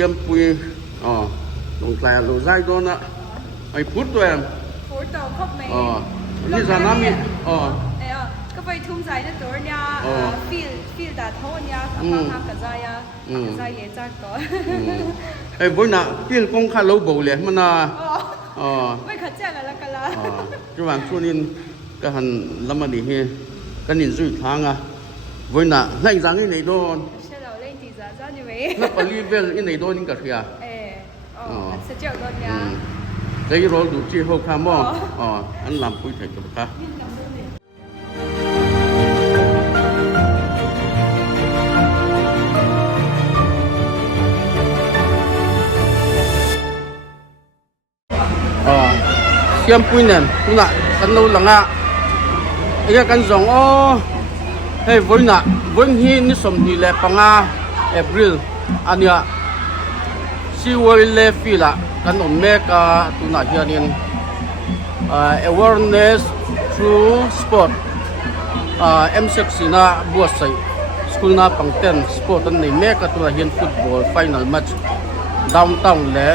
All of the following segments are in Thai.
Tiêm pui đồng tài lô dai đó nè ai phút rồi em phút đầu khóc mày như ra nami cái vậy thùng dài đó tuổi nha feel đã thôn nha hàng cái dài à cái dài dễ chắc có ai với nè tiên công khai lâu bầu liền mà nèไม่ขัดใจอะไรกันละ cái bạn cho nên cái hành làm mà đi he cái nhìn duy tháng à với nè ngay rằng cái này đó ใช่เราเล่นจีจ้าจ้าอยู่ไหม nó phải đi về cái này đó những cái kia สุดยอดเลยเนี่ย cái rồi đủ chi hậu khám mò anh làm vui thể cho cả xiêm pui nè cũng là căn lâu lằng à cái căn rồng hay với nè với hi ni som hi le panga April ania si woi le fila kan on make tu na hianin awareness through sport M6 na buat sai school na pangten sport an nei make tu na hian football final match downtown le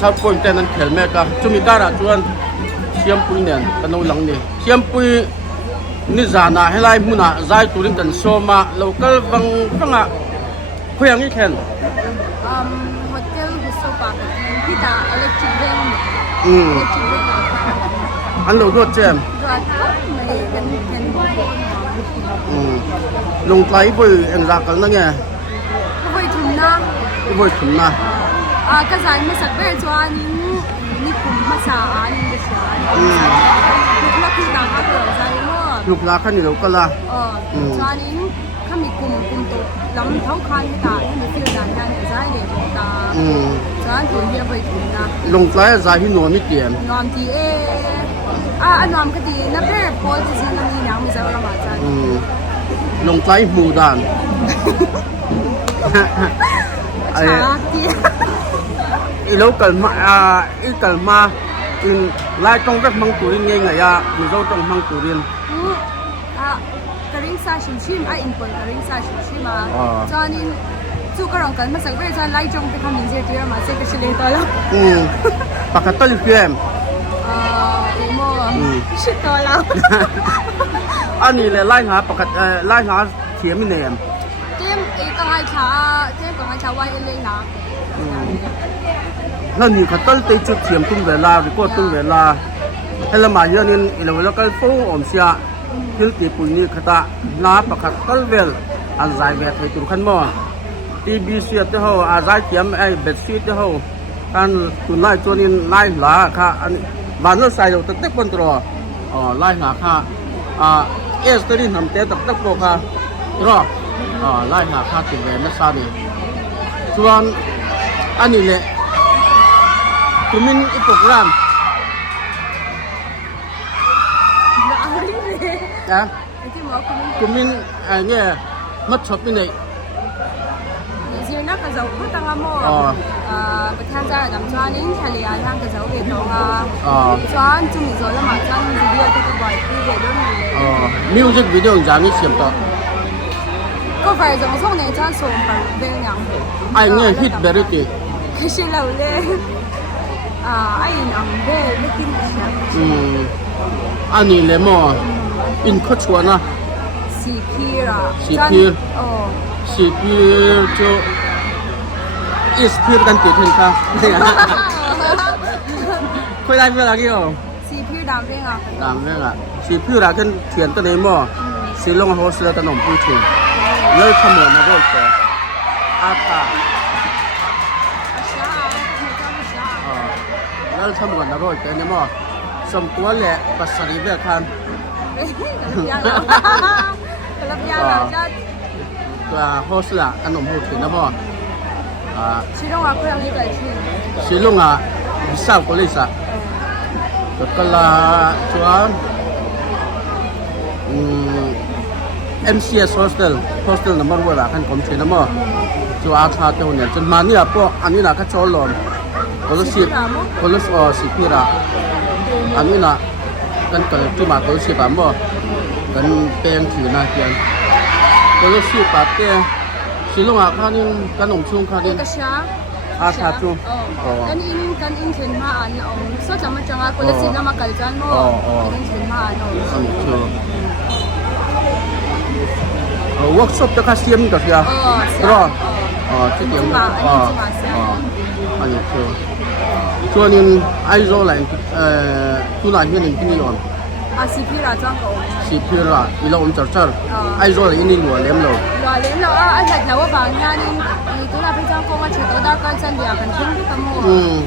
South Point ten an khel make chumi tara chuan siam pui nen kanu lang ni siam pui ni zana helai muna zai turin kan soma local vanga khuyang i khen hotel gusto pa kita electric van an lo dot chem lung tlai boi en ra kal na nge voi thum na boi thum na ka zai ma sak be chuan ni kum ma sa an de sa la ki ta ka ro zai mo ลูกลาขันอยู่ก็ละ chuan in khami kum to lam thau khan ta ni fil dan dan zai de ta chuan tu hi voi thum na ลงไลใจหินหัวมิเตียน นอมทีนอมคดีนับเป็นโพสต์ที่นั่นนี่ยังไม่ใช่ละมาจัน ลงไลหมู่ด่านไอ้ อีโลกันมาอีกันมาอินไล่ตรงกับมังตุรินไงไงอะมีเราตรงมังตุรินกระดิ่งซาชิมอินปนกระดิ่งซาชิมจอนี่จู่ก็ร้องกันมาสักเวลาไล่จงไปทำมินเจเดียมาเซ็กซ์เลยตัวละปากกาตลิเฟียมโม่ชิดตัวแล้วอันนี้เลยไล่หาปากกาไล่หาเทียมเนียมเกมกังไงช้าไว้เลยนะแล้วนี่ขัดต้นตีจุดเทียมตุ้งเวลาหรือก็ตุ้งเวลาให้ละมาเยอะนี่อีเราแล้วก็โป้อมเสียทิลตีปุยนี่ขัดน้าปากกาตลเวลอันใจแบบให้ตุขันมั่วทีบีเสียเท่าอาใจเทียมไอ้เบ็ดซีเท่าการตุนไล่ตัวนี้ไล่หลาค่ะอันบ้านเราใส่เราตั้งแต่คนตัวไล่หลาค่ะเอสตัวนี้ทำเตะตั้งแต่โปรค่ะรอบไล่หลาค่ะติดแหวนนักซาดีส่วนอันนี้แหละคุณมินอีโปรแกรมนะคุณมินไอ้เนี่ยมัดช็อปนี่เลย是那个时候不当阿莫，不参加咱们穿林才里啊，那个时候给弄啊，穿就没做了嘛，穿这个这个外地的都没。music video 讲你想到，个份怎么从那穿送份这样？哎，你 hit very good。可是老嘞，哎，昂呗，你听一下。อันนี้เลยมั้งอินโคชวนะ CP 啦。CP。CP 就1 กันกี่天ค่ะคุยได้เมื่อไหร่กี่อ๋อ CP ตามเรื่องอ่ะตามเรื่องอ่ะ CP ละกันเขียนตัวนี้มั้งสิลงโฮสต์ตนมปุ้ยถึงเลยขโมยมาด้วยตัวอาคาแล้วขโมยมาด้วยตัวนี้มั้งสมตัวแหละปัสสาวะแบบคันตัวโฮสต์ละขนมพูดถึงนะพ่อ其中啊，不让你改去。สิลงอ่ะวิสากุลิสะก็ละชวน MCS hostel number ว่าละคันผมเชื่อนะมั้งชัวอาชาเท่านี้จนมาเนี่ยพวกอันนี้นะก็ชอบลมก็รู้สึกสิพี่ละอันนี้นะกันเกิดที่มาตัวสิบอ่ะมั้งกันเป็นถือนาเกียนก็รู้สึกปาเต้ สิลงอ่ะคันนี้กันองchung คันนี้ กระชา อาชาchung กันอินเช่นมาอันเอาsoจะมาจังอ่ะคนละสินมากันจันโมอินเช่นมาอันเอา อันนี้คือworkshop ตะคาเซียมกับเสียรอที่เดียวอันนี้คือส่วนนี้ไอโซไลน์ทุนายที่หนึ่งที่นี่ก่อน สิพี่ราจังก็ สิพี่ละอีเราจัดจัดไอโซไลน์นี่หลัวเลี้ยมเรา ว่าเล่นแล้วอันเห็นแล้วว่าบางงานนี่ตัวเราไปจังก็ว่าเชื่อตัวดากันจันเดียกันทิ้งที่ตะโม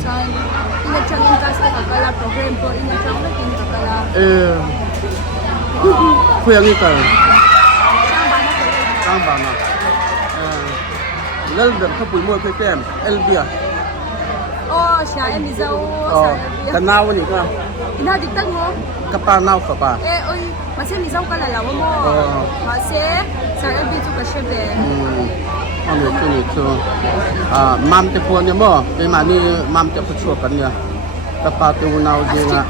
จันอินจังอินกัสกับกะลาโปรแกรมตัวอินจังไม่กินกับกะลาคุยอย่างนี้กันสร้างบ้านนะแล้วเดินเข้าปุ๋ยมวยเพื่อแก้มเอลเบียใช่มีเจ้ากันนาวนี่ก็น่าดิตั้งมั้งกับปลานาวกับปลามาเช่นมีเจ้ากันแล้วมั้งมาเช่สารบิจุกเชเบอันนี้คือมัมเตพวนเนี่ยมั้งไปมานี่มัมเตพชวกันเนี่ยกับปลาตัวนาวจริงอ่ะ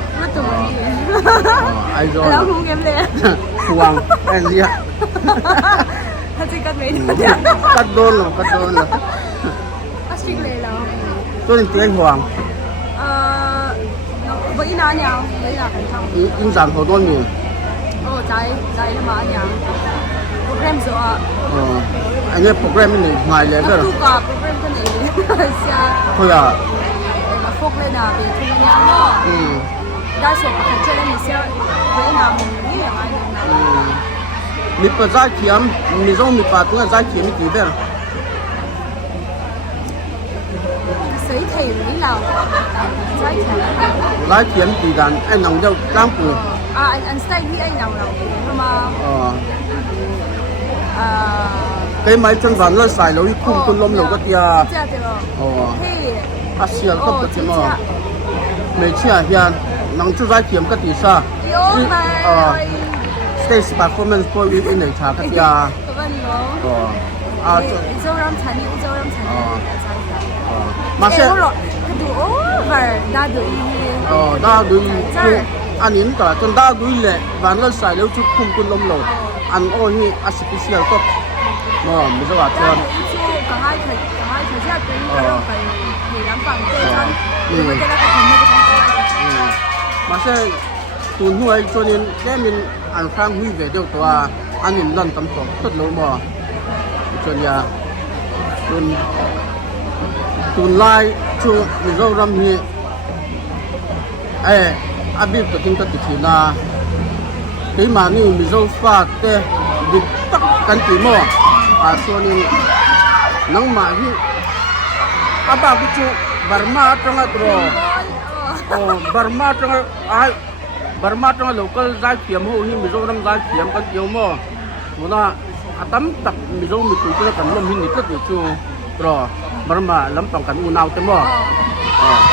ไอโซแล้วคงเกมเลยห่วงเอลเบีย他这个没的，กัดโดนเหรอ他是累了。ตัวนี้เตี้ยห่วง我一拿娘，我一拿很长。影展好多年。在马娘，program 做啊。อันนี้โปรแกรมนี่ง่ายเลยก็ทุก个 program ก็นี่下。对啊。พวกเลยนะเป็นทุกอย่างเนาะได้ส่วนประกันเจริญมีเสียไว้นามึงนี่อย่างไรนะมีปัจจัยเขียมมีร่องมีปาตัวใจเขียมมีกี่แบบ水体里流ใจเขียมใจเขียมกี่กันไอ้หนังเจ้าจ้างปูอันสไตล์ที่ไอ้หนังเราทำมาcái máy chân ván lên xài lối khung con lông lồng cái tia à xìa không được chứ mà mấy chia hiện nắng chú giải kiếm cái tí sa stage performance for you in này thà cái tia mà sẽ đa đuôi anh nhìn cả chân đa đuôi lệ ván lên xài lối chú khung con lông lồng anh ôi hi artificial top mà mình sẽ bảo cho mà sẽ tuần huay cho nên cái mình ăn khang huy về điều tòa ăn nhìn lần tầm tổ rất lâu mà cho nhà tuần lai cho mình rau răm hi abib tự tin tất cả là cái mà như mình rau pha te bị tắc cắn chỉ mò cho nên nắng mà hi apa bicu Burma trong Burma trong local giải kiếm hồ hi mình rau năm giải kiếm cái kiểu mò mà tấm tập mình rau mình tụi cái tấm lâm hin nít được chu rồi Burma lắm bằng cắn u nào thế mò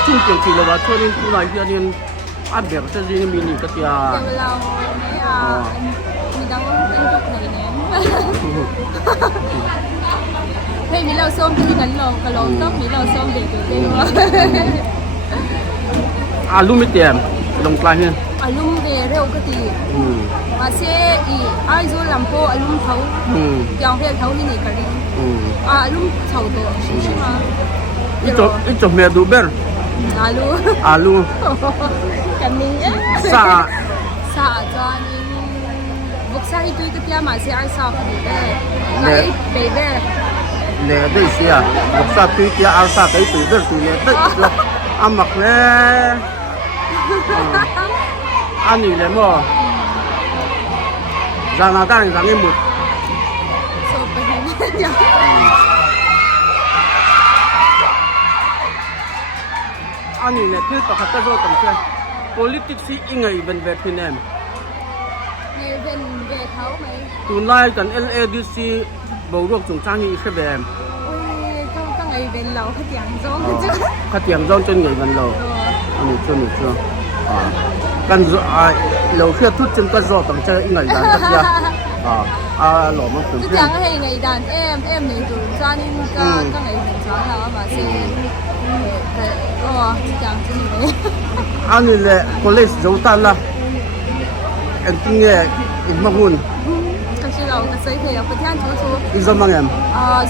chung kiểu chỉ là vào cho nên khu này cho nên áp đẹp cái gì mình cái tia Hey, mình lau xôm thì ngắn lồng, cả lồng tóc mình lau xôm để từ đây luôn. Alum tiền, đồng lại hơn. Alum về rêu cái gì? Mà xe ai rồi làm po alum thấu, dòng về thấu như này cả đi. Alum thấu đồ, xí mà. Ít chục mẹ đủ bền. Alu. Cái mình á. Sa cho nên bốc sa đi cái tia mà xe ai sao cái đấy. Cái bể nè đây xí à, một sa tươi kia ăn sa cái tươi rất tươi nè, rất ăn mặc nè, ăn gì nè mà, ra nào ta ra nghe một, ăn gì nè, thứ tao khát rồi tầm kia, politics ý ngày bên về phía nam, ngày bên về tháo mày, tuần nay cần LADC bầu ruộng trồng trang như thế về các ngày bên lầu khách tiền rong trên người bên lầu anh chưa cần lầu kia thút trên cái giò tầm chơi ngày đàn tất cả lò mà từng cái ngày ngày đàn em này rồi ra nên các ngày mình sáng là mà sẽ chẳng trên này anh này là college dấu tan là em kinh nghe em mong muốn 是老个水皮又不听楚楚。 อีกมั้งเอ็ม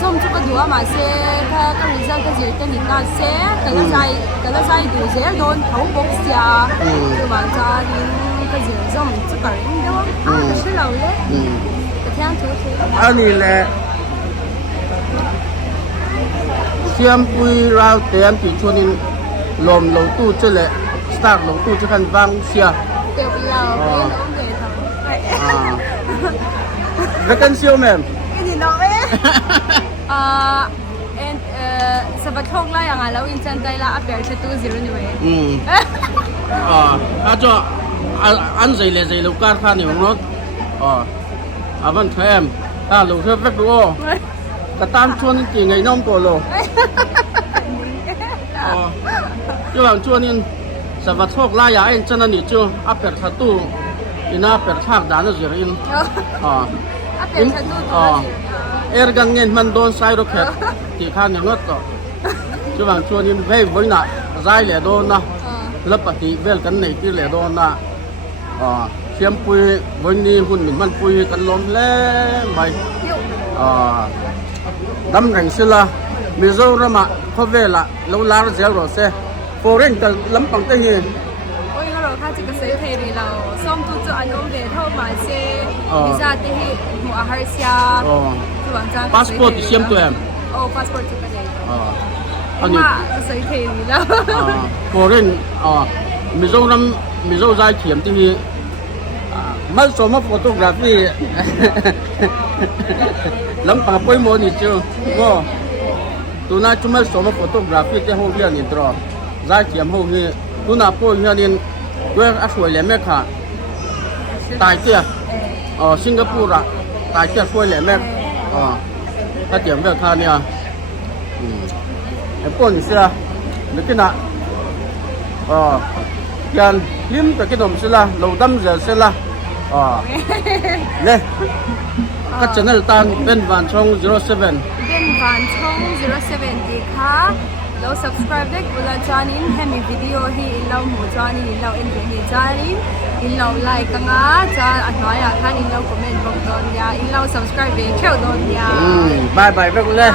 som chu ka duwa ma se ka result ka zir kan ka se ka la sai du se don thau box ya tu ban cha ni ka zir som chu ka ring de wa shi lao le ka thiang chu chu อันนี้แหละเสียมปุยเราเต็มที่ชวนนี้ลมลงตู้จะแหละสตาร์ลงตู้จะกันฟังเสีย de bi lao le no de saแล้วกันเสียวแม่ ni no e and sa bathong la yang alo in chan dai la a per che tu zero ni we อาจจะอันใจเลยใจลูกการท่านี่ของรถอาวันแทมถ้าลูกเธอไปดูกระตามชวนจริงไงน้องตัวโล就往做呢，什么错拉呀？真的你就阿per他都，你那per他打那些人啊， a per che tu กันเงินมันโดนใส่รถแคบที่ข้างอย่างนั้นก็就往做呢ไม่ไว้น่ะใส่เลยโดนนะแล้วปฏิเวลกันไหนที่เลยโดนนะเชียมปุยวันนี้หุ่นมันปุยกันล้มแล้วไปดำแรงสิละมิโซรามาเขาเวลาเราลาเสียรถเสียโฟเรนกันลำปังเตย 我有老看这个水皮里了，上都做安弄的，头嘛些，比啥的嘿，我还是下，就往这。passport เชียมตัวเอง 哦，passport 这个的。อันนี้ 嘛，水皮里了。โฟเรนมิโซรัมมิโซใจเขียมที่มันสมมติโฟโตกราฟีลำปังปุยโมนี่เจ้าว่าตัวน่าจุ่มสมมติโฟโตกราฟีที่ห้องเรียนนี่ตรอใจเขียมห้องนี้ตัวน่าปุยเฮียนี่ด้วยอาศัยเลยแม่ค่ะตายเสียสิงคโปร์อะตายเสียช่วยเลยแม่ถ้าเจียมเวลาเนี่ยไอ้พวกนี้เสียนึกนะยันลิ้มแต่กินนมเสียละเราดำเสียละเนี่ยก็จะนั่งตานเป็นวันช่อง07เป็นวันช่อง07ดีค่ะเรา subscribe ได้กุลาจานินให้มีวิดีโอที่เราหมู่จานินเราเอ็นดูนี่จานินเราไลค์กันอ่ะจาอันน้อยอ่ะท่านเราคอมเมนต์บอกโดนยาเรา subscribe เขียวโดนยาบายบายไปกูเลย